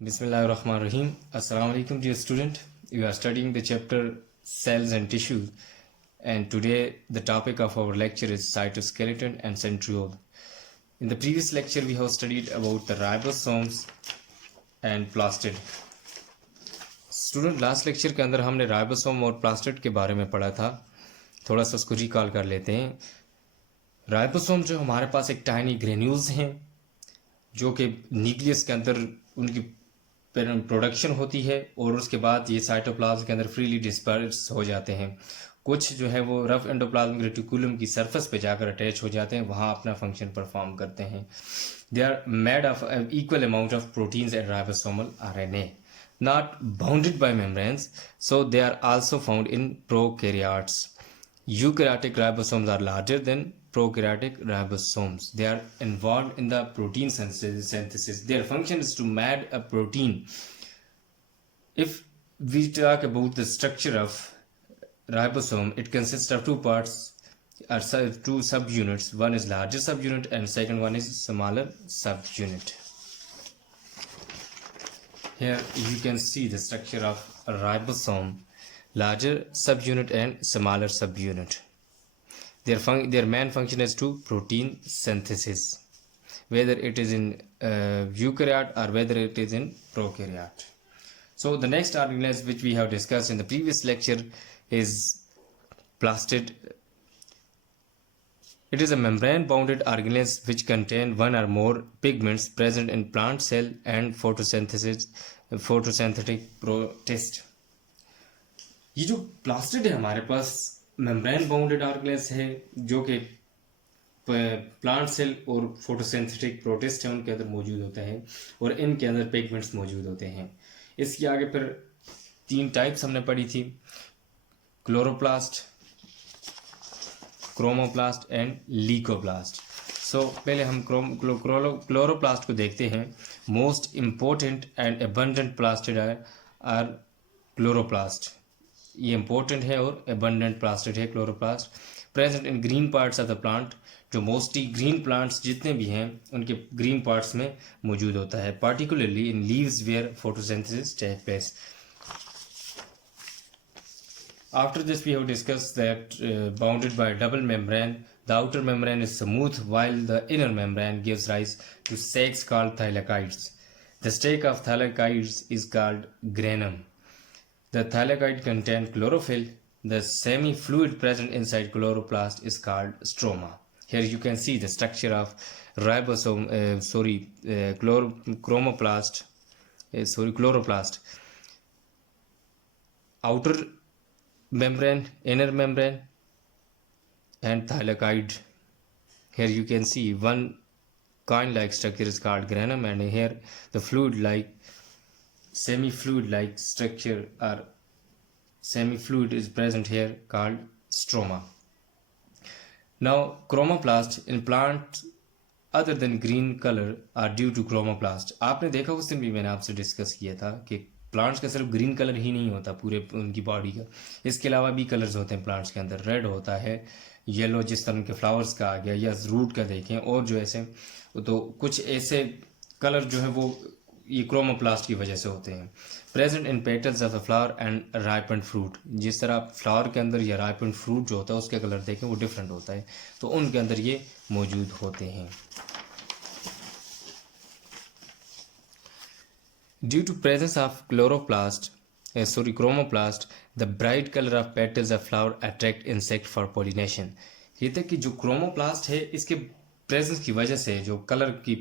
Bismillahirrahmanirrahim. Assalamu alaikum, dear student. You are studying the chapter Cells and Tissue, and today the topic of our lecture is cytoskeleton and centriole. In the previous lecture, we have studied about the ribosomes and plastid. Student last lecture के अंदर हमने ribosome और plastid के बारे में पढ़ा था. थोड़ा सा उसको रिकॉल कर लेते हैं. राइबोसोम जो हमारे पास एक टाइनी ग्रेन्यूल्स हैं जो कि न्यूक्लियस के अंदर उनकी प्रोडक्शन होती है और उसके बाद ये साइटोप्लाज्म के अंदर फ्रीली डिस्पर्स हो जाते हैं. कुछ जो है वो रफ एंडोप्लाज्मिक रेटिकुलम की सरफेस पे जाकर अटैच हो जाते हैं, वहाँ अपना फंक्शन परफॉर्म करते हैं. They are made of equal amount of proteins and ribosomal RNA not bounded by membranes, so they are also found in prokaryotes. Eukaryotic ribosomes are larger than prokaryotic ribosomes. They are involved in the protein synthesis. Their function is to make a protein. If we talk about the structure of ribosome, it consists of two parts or two subunits. One is larger subunit and second one is smaller subunit. Here you can see the structure of a ribosome, larger subunit and smaller subunit. Their main function is to protein synthesis, whether it is in eukaryote or whether it is in prokaryote. So the next organelle which we have discussed in the previous lecture is plastid. It is a membrane-bounded organelle which contain one or more pigments present in plant cell and photosynthetic protist. ये जो plastid है हमारे पास membrane bounded organelles है जो कि plant cell और photosynthetic protist है उनके अंदर मौजूद होते हैं और इनके अंदर पिगमेंट्स मौजूद होते हैं. इसके आगे फिर तीन टाइप्स हमने पढ़ी थी: chloroplast, chromoplast and leucoplast. So पहले हम क्लोरोप्लास्ट को देखते हैं. Most important and abundant plastid are chloroplast. ये इम्पोर्टेंट है और एबंडेंट प्लास्टिड है chloroplast. Present in green parts of the plant. जो मोस्टली ग्रीन प्लांट्स जितने भी हैं उनके ग्रीन पार्ट्स में मौजूद होता है, particularly in leaves where photosynthesis take place. After this, we have discussed that bounded by a double membrane, the outer membrane is smooth while the inner membrane gives rise to sacs called thylakoids. The sac of thylakoids is called granum. The thylakoid contain chlorophyll. The semi-fluid present inside chloroplast is called stroma. Here you can see the structure of chloroplast. Outer membrane, inner membrane and thylakoid. Here you can see one coin-like structure is called granum, and here the semi-fluid like structure or semi-fluid is present here called stroma. Now chromoplast in plants other than green color are due to chromoplast. आपने देखा उस दिन भी मैंने आपसे discuss किया था कि प्लांट्स का सिर्फ ग्रीन कलर ही नहीं होता पूरे उनकी बॉडी का, इसके अलावा भी कलर्स होते हैं प्लांट्स के अंदर. रेड होता है, येलो जिस तरह के फ्लावर्स का आ गया, या रूट का देखें, और जो ऐसे तो कुछ ऐसे कलर जो है वो ये क्रोमोप्लास्ट की वजह से होते हैं. Present in petals of a flower and ripened fruit. जिस तरह फ्लावर के अंदर या राइपेंड फ्रूट जो होता है उसके कलर देखें वो डिफरेंट होता है, तो उनके अंदर ये मौजूद होते हैं. Due to presence of chromoplast, the bright color of petals of flower attract insect for pollination. ये तक कि जो क्रोमोप्लास्ट है इसके प्रेजेंस की वजह से जो कलर की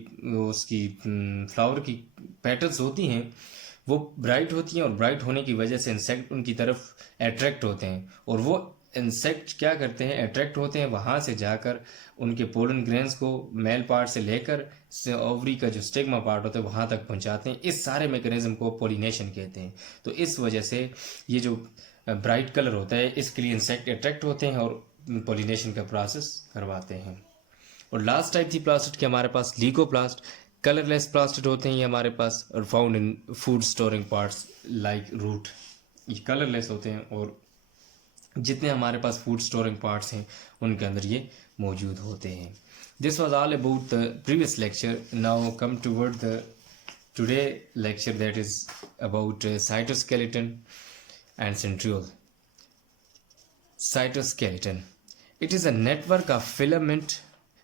उसकी फ्लावर की पेटल्स होती हैं वो ब्राइट होती हैं, और ब्राइट होने की वजह से इंसेक्ट उनकी तरफ अट्रैक्ट होते हैं, और वो इंसेक्ट क्या करते हैं, अट्रैक्ट होते हैं, वहाँ से जाकर उनके पोलन ग्रेन्स को मेल पार्ट से लेकर ओवरी का जो स्टिग्मा पार्ट होता है वहाँ तक पहुँचाते हैं. इस सारे मैकेनिज्म को पोलिनेशन कहते हैं. तो इस वजह से ये जो ब्राइट कलर होता है इसके लिए इंसेक्ट अट्रैक्ट होते हैं और पोलिनेशन का प्रोसेस करवाते हैं. और लास्ट टाइप थी प्लास्टिड की हमारे पास लीकोप्लास्ट. कलरलेस प्लास्टिड होते हैं ये हमारे पास, और found in food storing parts like root. ये कलरलेस होते हैं और जितने हमारे पास फूड स्टोरिंग पार्ट्स हैं उनके अंदर ये मौजूद होते हैं. This was all about the previous lecture. Now come toward the Today lecture that is about cytoskeleton and centriole. Cytoskeleton. It is a network of filament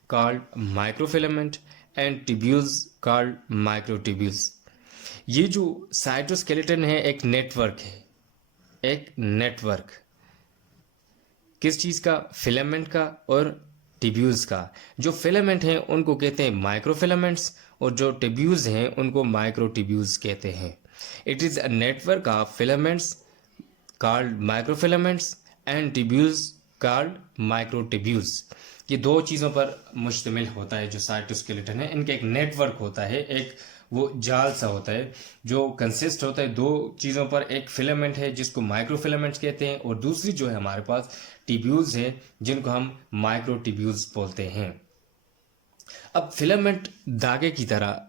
called microfilament and tubules called microtubules. ये जो cytoskeleton है एक network है, एक network किस चीज़ का? Filament का और टिब्यूल्स का। जो फिलामेंट हैं उनको कहते हैं माइक्रोफिलामेंट्स और जो टिब्यूल्स हैं उनको माइक्रोटिब्यूल्स कहते हैं। It is a network of filaments called microfilaments and tubules called microtubules. ये दो चीज़ों पर मुश्तमिल होता है जो साइटोस्केलेटन है। इनका एक नेटवर्क होता है, एक वो जाल सा होता है जो कंसिस्ट होता है दो चीज़ों पर। एक फिलामेंट है जिसको माइक्रोफिलामेंट्स कहते हैं और दूसरी जो है हमारे पास टिब्यूल्स हैं जिनको हम माइक्रोटिब्यूल्स बोलते हैं। अब फिलामेंट धागे की तरह,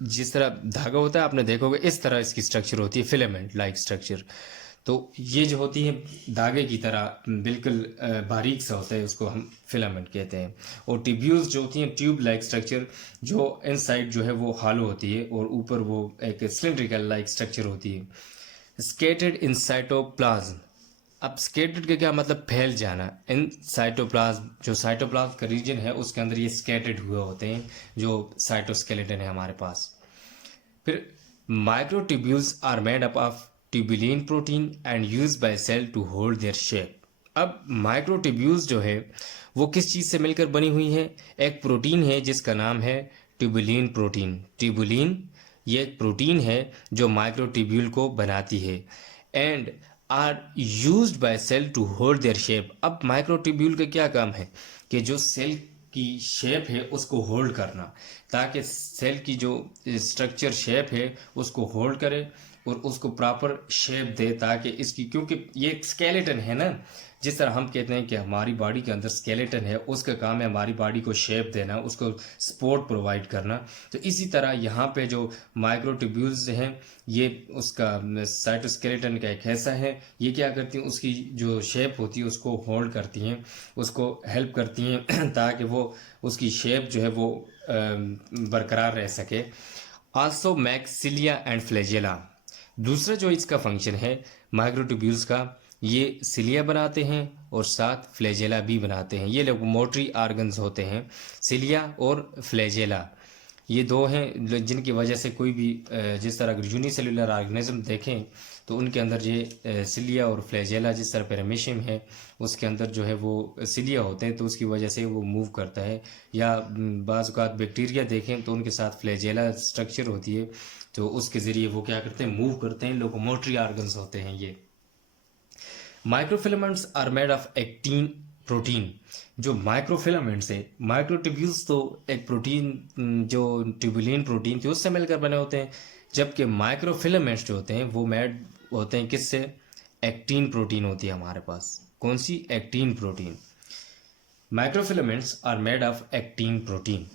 जिस तरह धागा होता है आपने देखोगे इस तरह इसकी स्ट्रक्चर होती है, फिलामेंट लाइक स्ट्रक्चर। तो ये जो होती है धागे की तरह बिल्कुल बारीक सा होता है, उसको हम फिलामेंट कहते हैं। और ट्यूब्यूल्स जो होती हैं ट्यूब लाइक स्ट्रक्चर, जो इनसाइड जो है वो हॉलो होती है और ऊपर वो एक सिलिंड्रिकल लाइक स्ट्रक्चर होती है। Skated in cytoplasm. अब स्केटेड का क्या मतलब? फैल जाना। इन साइटोप्लाज्म, जो साइटोप्लाज्म का रीजन है उसके अंदर ये स्केटेड हुए होते हैं जो साइटोस्केलेटन है हमारे पास। फिर microtubules are made up of tubulin protein and use by cell to hold their shape. अब माइक्रोट्यूब्यूल्स जो है वो किस चीज़ से मिलकर बनी हुई है? एक प्रोटीन है जिसका नाम है ट्यूबुलिन प्रोटीन। ट्यूबुलिन ये एक प्रोटीन है जो माइक्रोट्यूब्यूल को बनाती है and are used by cell to hold their shape. अब माइक्रोट्यूब्यूल का क्या काम है कि जो सेल की शेप है उसको होल्ड करना, ताकि सेल की जो स्ट्रक्चर शेप है उसको होल्ड करे और उसको प्रॉपर शेप दे, ताकि इसकी, क्योंकि ये एक स्केलेटन है ना, जिस तरह हम कहते हैं कि हमारी बॉडी के अंदर स्केलेटन है, उसका काम है हमारी बॉडी को शेप देना, उसको सपोर्ट प्रोवाइड करना। तो इसी तरह यहाँ पे जो माइक्रोट्यूब्यूल्स हैं ये उसका साइटोस्केलेटन का एक हिस्सा है। ये क्या करती हैं? उसकी जो शेप होती है उसको होल्ड करती हैं, उसको हेल्प करती हैं ताकि वो उसकी शेप जो है वो बरकरार रह सके। Also make cilia and flagella. दूसरा जो इसका फंक्शन है माइक्रोट्यूब्यूल्स का, ये सिलिया बनाते हैं और साथ फ्लैजेला भी बनाते हैं। ये लोकोमोटरी ऑर्गन्स होते हैं, सिलिया और फ्लैजेला। ये दो हैं जिनकी वजह से कोई भी जिस तरह अगर यूनिसेलुलर ऑर्गेनिज्म देखें तो उनके अंदर ये सिलिया और फ्लैजेला, जिस तरह पेरामीशियम है उसके अंदर जो है वो सिलिया होते हैं तो उसकी वजह से वो मूव करता है। या बाज़ औक़ात बैक्टीरिया देखें तो उनके साथ फ्लैजेला स्ट्रक्चर होती है तो उसके ज़रिए वो क्या करते हैं? मूव करते हैं। लोकोमोटरी ऑर्गन्स होते हैं ये। Microfilaments are made of actin protein. जो माइक्रोफिलामेंट्स है, माइक्रोट्यूब्यूल्स तो एक प्रोटीन जो ट्यूबुलिन प्रोटीन थी उससे मिलकर बने होते हैं, जबकि माइक्रोफिलामेंट्स जो होते हैं वो मेड होते हैं किससे? एक्टिन प्रोटीन होती है हमारे पास। कौन सी? Actin protein. Microfilaments are made of actin protein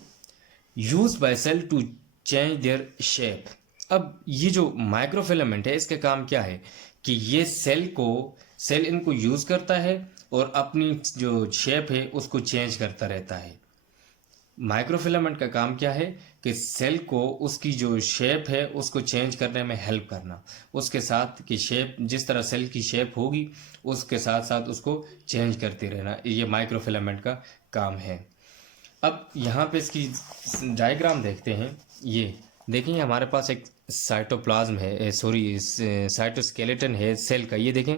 use by cell to change their shape. अब ये जो माइक्रोफिलामेंट है इसका काम क्या है कि ये सेल इनको यूज करता है और अपनी जो शेप है उसको चेंज करता रहता है। माइक्रोफिलामेंट का काम क्या है कि सेल को उसकी जो शेप है उसको चेंज करने में हेल्प करना, उसके साथ की शेप, जिस तरह सेल की शेप होगी उसके साथ साथ उसको चेंज करते रहना, ये माइक्रोफिलामेंट का काम है। अब यहाँ पे इसकी डायग्राम देखते हैं। ये देखें हमारे पास एक साइटोप्लाज्म है, साइटोस्केलेटन है सेल का। ये देखें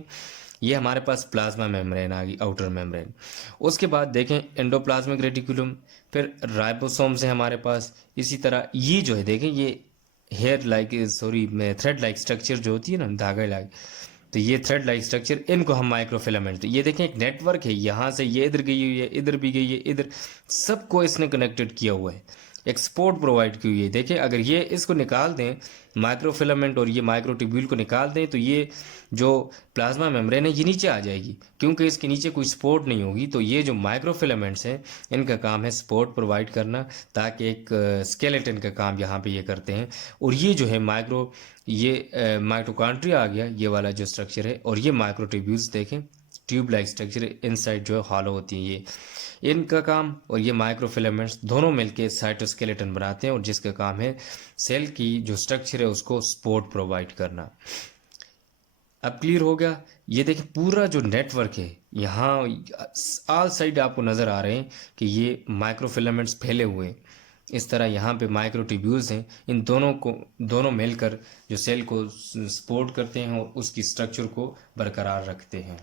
ये हमारे पास प्लाज्मा मेम्ब्रेन आ गई, आउटर मेम्ब्रेन। उसके बाद देखें एंडोप्लाज्मिक रेटिकुलम, फिर राइबोसोम्स है हमारे पास। इसी तरह ये जो है देखें ये थ्रेड लाइक स्ट्रक्चर जो होती है ना, धागा लाइक, तो ये थ्रेड लाइक स्ट्रक्चर, इनको हम माइक्रोफिलामेंट। ये देखें एक नेटवर्क है, यहाँ से ये इधर गई हुई है, इधर भी गई है, इधर सबको इसने कनेक्टेड किया हुआ है, एक सपोर्ट प्रोवाइड की हुई है। देखिए अगर ये इसको निकाल दें, माइक्रोफिलामेंट और ये माइक्रोट्यूब्यूल को निकाल दें, तो ये जो प्लाज्मा मेम्ब्रेन है ये नीचे आ जाएगी, क्योंकि इसके नीचे कोई सपोर्ट नहीं होगी। तो ये जो माइक्रोफिलामेंट्स हैं इनका काम है सपोर्ट प्रोवाइड करना, ताकि एक स्केलेटन का काम यहाँ पे ये करते हैं। और ये जो है माइटोकॉन्ड्रिया आ गया, ये वाला जो स्ट्रक्चर है, और ये माइक्रोट्यूब्यूल्स देखें, ट्यूब लाइक स्ट्रक्चर इनसाइड जो है हॉलो होती है ये इनका काम और ये माइक्रोफिलामेंट्स दोनों मिलके साइटोस्केलेटन बनाते हैं और जिसका काम है सेल की जो स्ट्रक्चर है उसको सपोर्ट प्रोवाइड करना। अब क्लियर हो गया। ये देखिए पूरा जो नेटवर्क है यहाँ ऑल साइड आपको नज़र आ रहे हैं कि ये माइक्रोफिलामेंट्स फैले हुए हैं। इस तरह यहाँ पे माइक्रोट्यूब्यूल्स हैं, इन दोनों मिलकर जो सेल को सपोर्ट करते हैं और उसकी स्ट्रक्चर को बरकरार रखते हैं।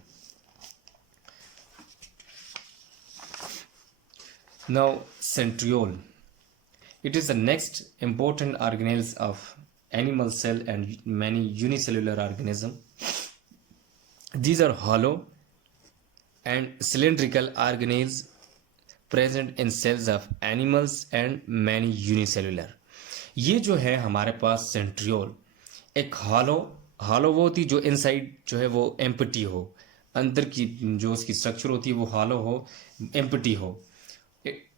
Now centriole, it is the next important organelles of animal cell and many unicellular organism. These are hollow and cylindrical organelles present in cells of animals and many unicellular. ये जो है हमारे पास सेंट्रियोल एक hollow वो होती जो inside जो है वो एम्प्टी हो, अंदर की जो उसकी स्ट्रक्चर होती है वो हॉलो हो, एम्प्टी हो।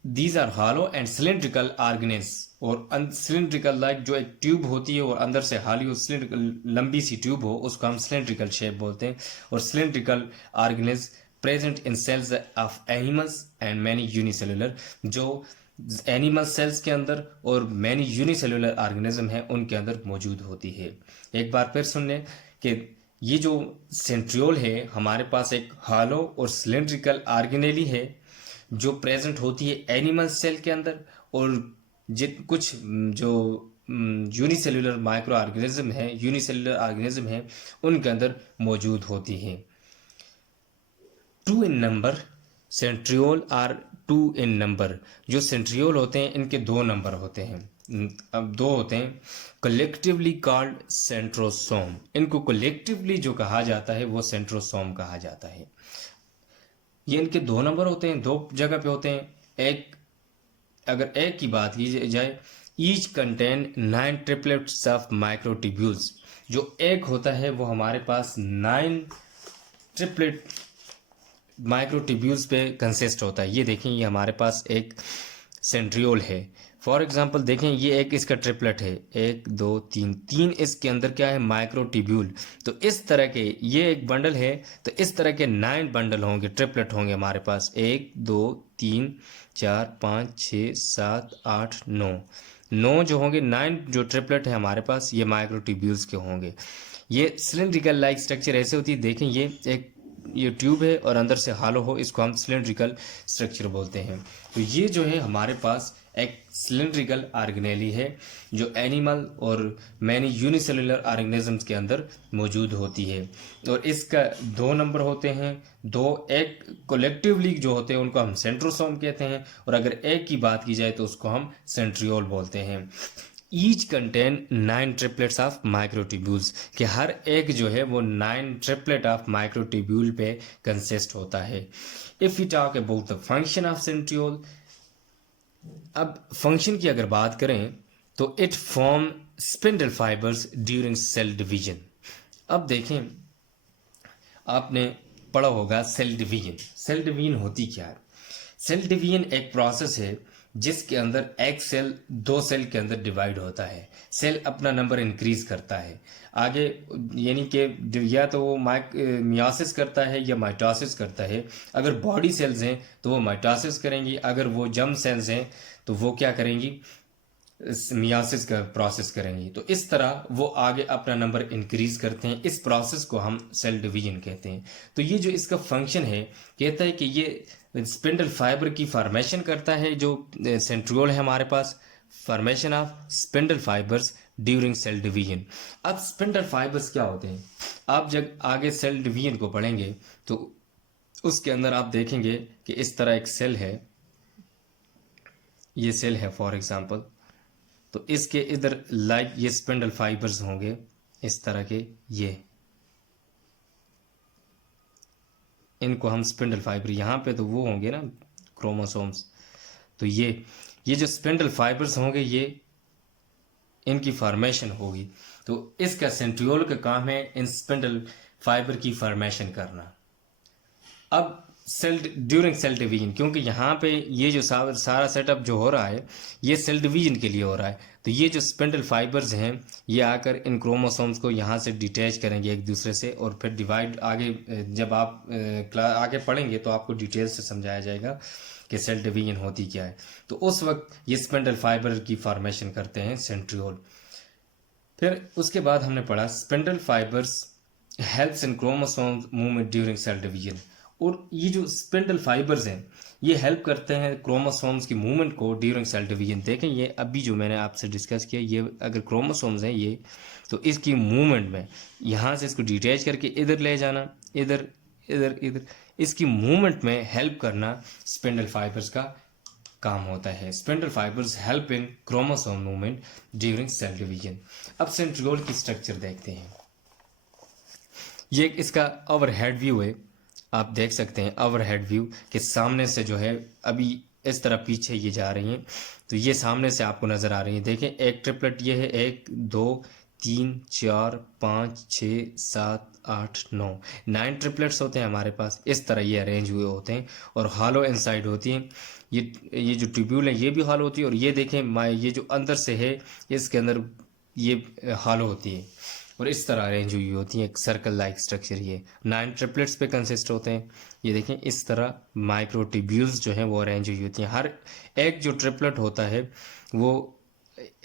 These are hollow and cylindrical organelles, और सिलेंड्रिकल लाइक जो एक ट्यूब होती है और अंदर से हाली सिलेंड्रिकल लंबी सी ट्यूब हो उसको हम सिलेंड्रिकल शेप बोलते हैं। और cylindrical organelles present in cells of animals and many unicellular, जो एनिमल सेल्स के अंदर और मैनी यूनिसेलुलर ऑर्गेनिज्म है उनके अंदर मौजूद होती है। एक बार फिर सुन लें कि ये जो सेंट्रियोल है हमारे पास एक हॉलो और सिलेंड्रिकल ऑर्गेनेली है जो प्रेजेंट होती है एनिमल सेल के अंदर, और कुछ जो यूनिसेलुलर माइक्रो ऑर्गेनिज्म है, यूनिसेलुलर ऑर्गेनिज्म है उनके अंदर मौजूद होती है। 2 in number centriole are 2 in number. जो सेंट्रियोल होते हैं इनके 2 नंबर होते हैं, अब 2 होते हैं। कलेक्टिवली कॉल्ड सेंट्रोसोम, इनको कलेक्टिवली जो कहा जाता है वो सेंट्रोसोम कहा जाता है। ये इनके 2 नंबर होते हैं, 2 जगह पे होते हैं। एक अगर एक की बात की जाए, each contain 9 triplets of microtubules. जो एक होता है वो हमारे पास 9 ट्रिपलेट माइक्रोट्यूब्यूल्स पे कंसिस्ट होता है। ये देखें ये हमारे पास एक सेंट्रियोल है। फॉर एग्जांपल देखें ये एक इसका ट्रिपलेट है, 1 2 3 इसके अंदर क्या है माइक्रोट्यूब्यूल। तो इस तरह के ये एक बंडल है तो इस तरह के 9 बंडल होंगे, ट्रिपलेट होंगे हमारे पास, 1 2 3 4 5 6 7 8 9 जो होंगे, 9 जो ट्रिपलेट है हमारे पास ये माइक्रोट्यूब्यूल्स के होंगे। ये सिलेंड्रिकल लाइक स्ट्रक्चर ऐसे होती है, देखें ये ट्यूब है और अंदर से हॉलो हो, इसको हम सिलेंड्रिकल स्ट्रक्चर बोलते हैं। तो ये जो है हमारे पास एक सिलेंड्रिकल ऑर्गेनेली है जो एनिमल और मैनी यूनिसेलुलर ऑर्गेनिजम्स के अंदर मौजूद होती है, और इसका 2 नंबर होते हैं। 2 एक कलेक्टिवली जो होते हैं उनको हम सेंट्रोसोम कहते हैं, और अगर एक की बात की जाए तो उसको हम सेंट्रियोल बोलते हैं। Each contain 9 triplets of microtubules, कि हर एक जो है वो 9 ट्रिपलेट ऑफ माइक्रोट्यूब्यूल पे कंसिस्ट होता है। If you talk about the function of centriole, अब फंक्शन की अगर बात करें तो it form spindle fibres during cell division. अब देखें आपने पढ़ा होगा सेल डिवीजन। सेल डिवीजन होती क्या है? सेल डिवीजन एक प्रोसेस है जिसके अंदर एक सेल 2 सेल के अंदर डिवाइड होता है। सेल अपना नंबर इंक्रीज करता है आगे, यानी कि या तो वो मियोसिस करता है या माइटोसिस करता है। अगर बॉडी सेल्स हैं तो वो माइटोसिस करेंगी, अगर वो जर्म सेल्स हैं तो वो क्या करेंगी, मियोसिस का प्रोसेस करेंगी। तो इस तरह वो आगे अपना नंबर इंक्रीज करते हैं। इस प्रोसेस को हम सेल डिवीजन कहते हैं। तो ये जो इसका फंक्शन है कहता है कि ये स्पिंडल फाइबर की फॉर्मेशन करता है। जो सेंट्रियोल है हमारे पास, formation of spindle fibres during cell division. अब स्पिंडल फाइबर्स क्या होते हैं? आप जब आगे सेल डिवीजन को पढ़ेंगे तो उसके अंदर आप देखेंगे कि इस तरह एक सेल है, ये सेल है फॉर एग्जांपल, तो इसके इधर लाइक ये स्पिंडल फाइबर्स होंगे इस तरह के, ये इनको हम स्पिंडल फाइबर, यहाँ पे तो वो होंगे ना क्रोमोसोम्स, तो ये जो स्पिंडल फाइबर्स होंगे ये इनकी फॉर्मेशन होगी। तो इसका सेंट्रियोल का काम है इन स्पिंडल फाइबर की फॉर्मेशन करना। अब सेल ड्यूरिंग सेल डिवीजन, क्योंकि यहाँ पे ये जो सारा सेटअप जो हो रहा है ये सेल डिवीजन के लिए हो रहा है। तो ये जो स्पिंडल फाइबर्स हैं ये आकर इन क्रोमोसोम्स को यहाँ से डिटैच करेंगे एक दूसरे से, और फिर डिवाइड आगे जब आप आगे पढ़ेंगे तो आपको डिटेल से समझाया जाएगा कि सेल डिवीजन होती क्या है। तो उस वक्त ये स्पिंडल फाइबर की फॉर्मेशन करते हैं सेंट्रियोल। फिर उसके बाद हमने पढ़ा spindle fibres helps in chromosomes movement during cell division. और ये जो स्पिंडल फाइबर्स हैं ये हेल्प करते हैं क्रोमोसोम्स की मूवमेंट को ड्यूरिंग सेल डिवीजन। देखें ये अभी जो मैंने आपसे डिस्कस किया, ये अगर क्रोमोसोम्स हैं ये, तो इसकी मूवमेंट में यहाँ से इसको डिटैच करके इधर ले जाना, इधर इधर इधर, इसकी मूवमेंट में हेल्प करना स्पिंडल फाइबर्स का काम होता है। Spindle fibres help in chromosome movement during cell division. अब सेंट्रियोल की स्ट्रक्चर देखते हैं। ये इसका ओवरहेड व्यू है, आप देख सकते हैं ओवरहेड व्यू के सामने से जो है अभी इस तरह पीछे ये जा रही हैं, तो ये सामने से आपको नज़र आ रही है। देखें एक ट्रिपलेट ये है, 1 2 3 4 5 6 7 8 9 9 ट्रिपलेट्स होते हैं हमारे पास। इस तरह ये अरेंज हुए होते हैं और हॉलो इनसाइड होती हैं। ये जो ट्यूब्यूल है ये भी हॉलो होती है, और ये देखें ये जो अंदर से है इसके अंदर ये हॉलो होती है और इस तरह अरेंज हुई होती है, एक सर्कल लाइक स्ट्रक्चर। ये 9 ट्रिपलेट्स पे कंसिस्ट होते हैं। ये देखें इस तरह माइक्रोट्यूब्यूल्स जो हैं वो अरेंज हुई होती हैं। हर एक जो ट्रिपलेट होता है वो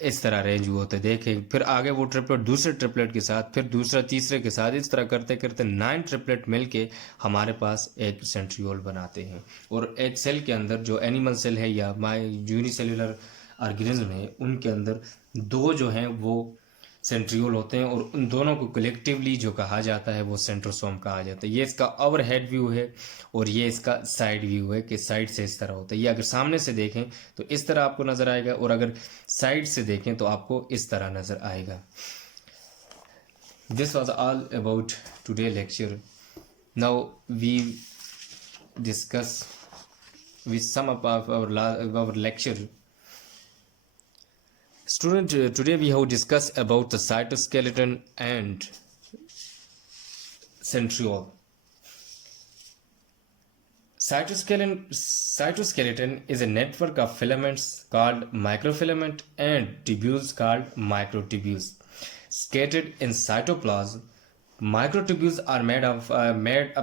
इस तरह अरेंज हुए होते हैं। देखें फिर आगे वो ट्रिपलेट दूसरे ट्रिपलेट के साथ, फिर दूसरा तीसरे के साथ, इस तरह करते करते 9 ट्रिपलेट मिलके हमारे पास एक सेंट्रियोल बनाते हैं। और एक सेल के अंदर जो एनिमल सेल है या यूनिसेल्युलर ऑर्गेनिज्म है उनके अंदर 2 जो हैं वो सेंट्रियोल होते हैं, और उन दोनों को कलेक्टिवली जो कहा जाता है वो सेंट्रोसोम कहा जाता है। ये इसका ओवरहेड व्यू है और ये इसका साइड व्यू है कि साइड से इस तरह होता है। ये अगर सामने से देखें तो इस तरह आपको नज़र आएगा, और अगर साइड से देखें तो आपको इस तरह नज़र आएगा। This was all about today lecture. Now we discuss with some of our lecture. Student, today we have discussed about the cytoskeleton and centriole. Cytoskeleton is a network of filaments called microfilament and tubules called microtubules scattered in cytoplasm. Microtubules are made up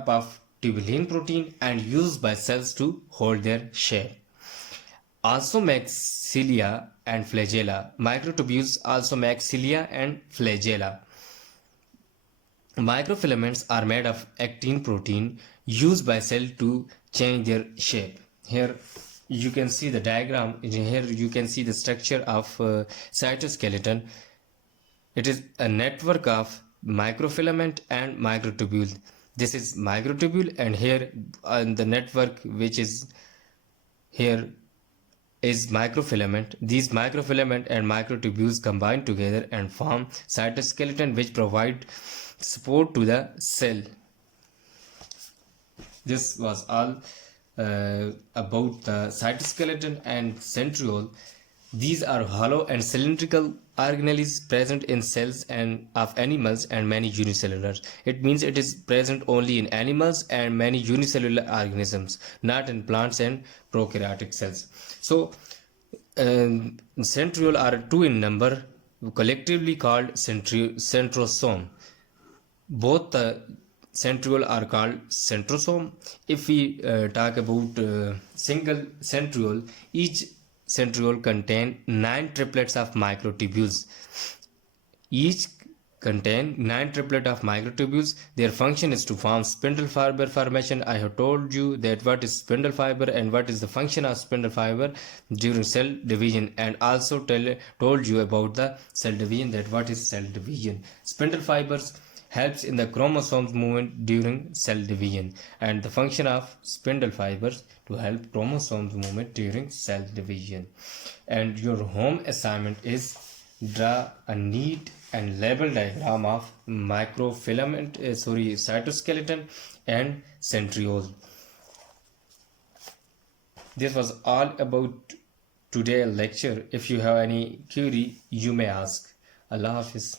of tubulin protein and used by cells to hold their shape. Also make cilia and flagella. Microtubules also make cilia and flagella. Microfilaments are made of actin protein used by cell to change their shape. Here you can see the diagram. Here you can see the structure of cytoskeleton. It is a network of microfilament and microtubule. This is microtubule, and here the network which is here is microfilament. These microfilament and microtubules combine together and form cytoskeleton, which provide support to the cell. This was all about the cytoskeleton and centriole. These are hollow and cylindrical organelles present in cells and of animals and many unicellular. It means it is present only in animals and many unicellular organisms, not in plants and prokaryotic cells. So, centriole are 2 in number, collectively called centrosome. Both the centriole are called centrosome. If we talk about single centriole, each centriole contain 9 triplets of microtubules. Each contain 9 triplets of microtubules. Their function is to form spindle fiber formation. I have told you that what is spindle fiber and what is the function of spindle fiber during cell division, and also told you about the cell division, that what is cell division. Spindle fibers helps in the chromosomes movement during cell division, and the function of spindle fibers to help chromosomes movement during cell division. And your home assignment is draw a neat and label diagram of cytoskeleton and centriole. This was all about today's lecture. If you have any query, you may ask. Allah Hafiz.